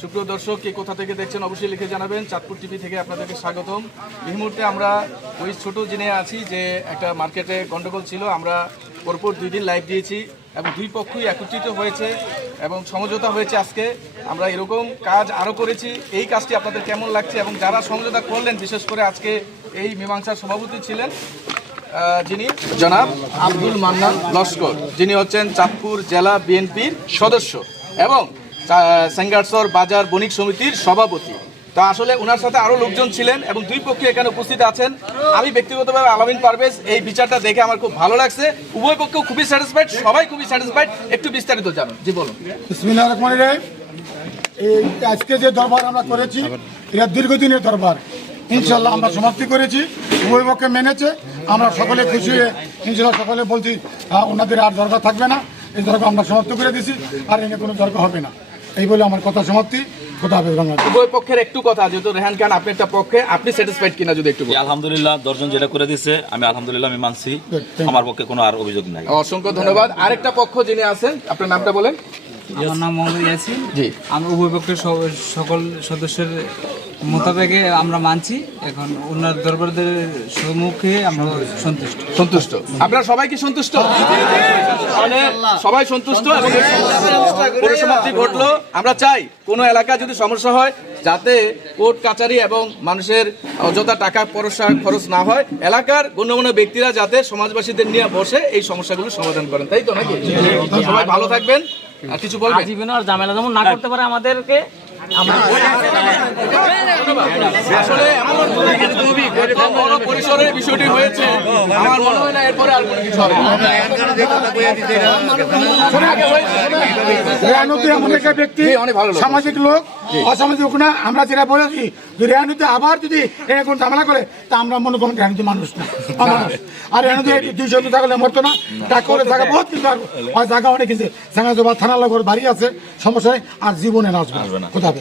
সুপ্রিয় দর্শক, কে কোথা থেকে দেখছেন অবশ্যই লিখে জানাবেন। চাঁদপুর টিভি থেকে আপনাদেরকে স্বাগতম। এই মুহূর্তে আমরা ওই ছোট জেনে আছি যে একটা মার্কেটে গন্ডগোল ছিল। আমরা পরপর দুই দিন লাইভ দিয়েছি এবং দুই পক্ষই একত্রিত হয়েছে এবং সমঝোতা হয়েছে আজকে। আমরা এরকম কাজ আরও করেছি। এই কাজটি আপনাদের কেমন লাগছে এবং যারা সমঝোতা করলেন, বিশেষ করে আজকে এই মীমাংসার সভাপতি ছিলেন যিনি জনাব আব্দুল মান্নান লস্কর। যিনি হচ্ছেন চাঁদপুর জেলা বিএনপির সদস্য। এবং সেঙ্গারসর বাজার বণিক সমিতির সভাপতি। তা আসলে ওনার সাথে আরও লোকজন ছিলেন এবং দুই পক্ষে এখানে উপস্থিত আছেন। আমি ব্যক্তিগতভাবে আলামিন পারভেজ, এই বিচারটা দেখে আমার খুব ভালো লাগছে। উভয় পক্ষ খুবই স্যাটিসফাইড সবাই খুবই স্যাটিসফাইড একটু বিস্তারিত জানুন। জি, বলুন। এই আজকে যে দরবার আমরা করেছি, এটা দীর্ঘদিনের দরবার। ইনশাল্লাহ আমরা সমাপ্তি করেছি। উভয় পক্ষে মেনেছে। আমরা সকলে খুশি হয়ে ইনশাল্লাহ সকলে বলছি ওনাদের আর দরকার থাকবে না। এই দরকার আমরা সমাপ্ত করে দিছি। আর এনে কোনো দরকার হবে না। এই বলে আমার কথা সমাপ্তি। উভয় পক্ষের একটু কথা যেহেতু রেহান খান আপনি একটা পক্ষে আপনি স্যাটিসফাইড কিনা যদি একটু আলহামদুলিল্লাহ দর্জন যেটা করে দিচ্ছে আমি আলহামদুলিল্লাহ আমি মানছি। আমার পক্ষে কোনো আর অভিযোগ নাই। অসংখ্য ধন্যবাদ। আরেকটা পক্ষ যিনি আছেন আপনার নামটা বলেন। আমার নাম মোহাম্মদ ইয়াসিন। জি। আমরা উভয় পক্ষের সকল সদস্যের মোতাবেকে আমরা মানছি। এখন ওনার দরবারদের সম্মুখে আমরা সন্তুষ্ট। সন্তুষ্ট। আপনারা সবাই কি সন্তুষ্ট? সবাই সন্তুষ্ট এবং পরিসমাপ্তি ঘটলো? আমরা চাই কোনো এলাকা যদি সমস্যা হয় যাতে কোর্ট কাচারি এবং মানুষের অযথা টাকা পয়সা খরচ না হয় এলাকার গণ্যমান্য ব্যক্তিরা যাতে সমাজবাসীদের নিয়ে বসে এই সমস্যাগুলো সমাধান করেন। তাই তো নাকি? সবাই ভালো থাকবেন। আর কিছু বলবেন? জীবনে আর ঝামেলা যেমন না করতে পারে আমাদেরকে আমরা আসলে পরিসরে বিষয়টি হয়েছে আমার মনে হয় না এরপরে আর কোনো কিছু হবে এমন একটা ব্যক্তি। সামাজিক লোক অসামাজিক লোক না আমরা যেটা বলেছি যে রেহানুদ্দি আবার যদি এরকম ঝামেলা করে তা আমরা মনে করি রেহানুদ্দি মানুষ না। আর রেহানুদ্দি দুইশো থাকলে মরতো না টাকা করে থাকা বহুত কিছু আর জায়গা অনেক কিছু সাঙ্গা থানার লগর বাড়ি আছে সমস্যা নেই আর জীবনে না। আসবে না। কোথাও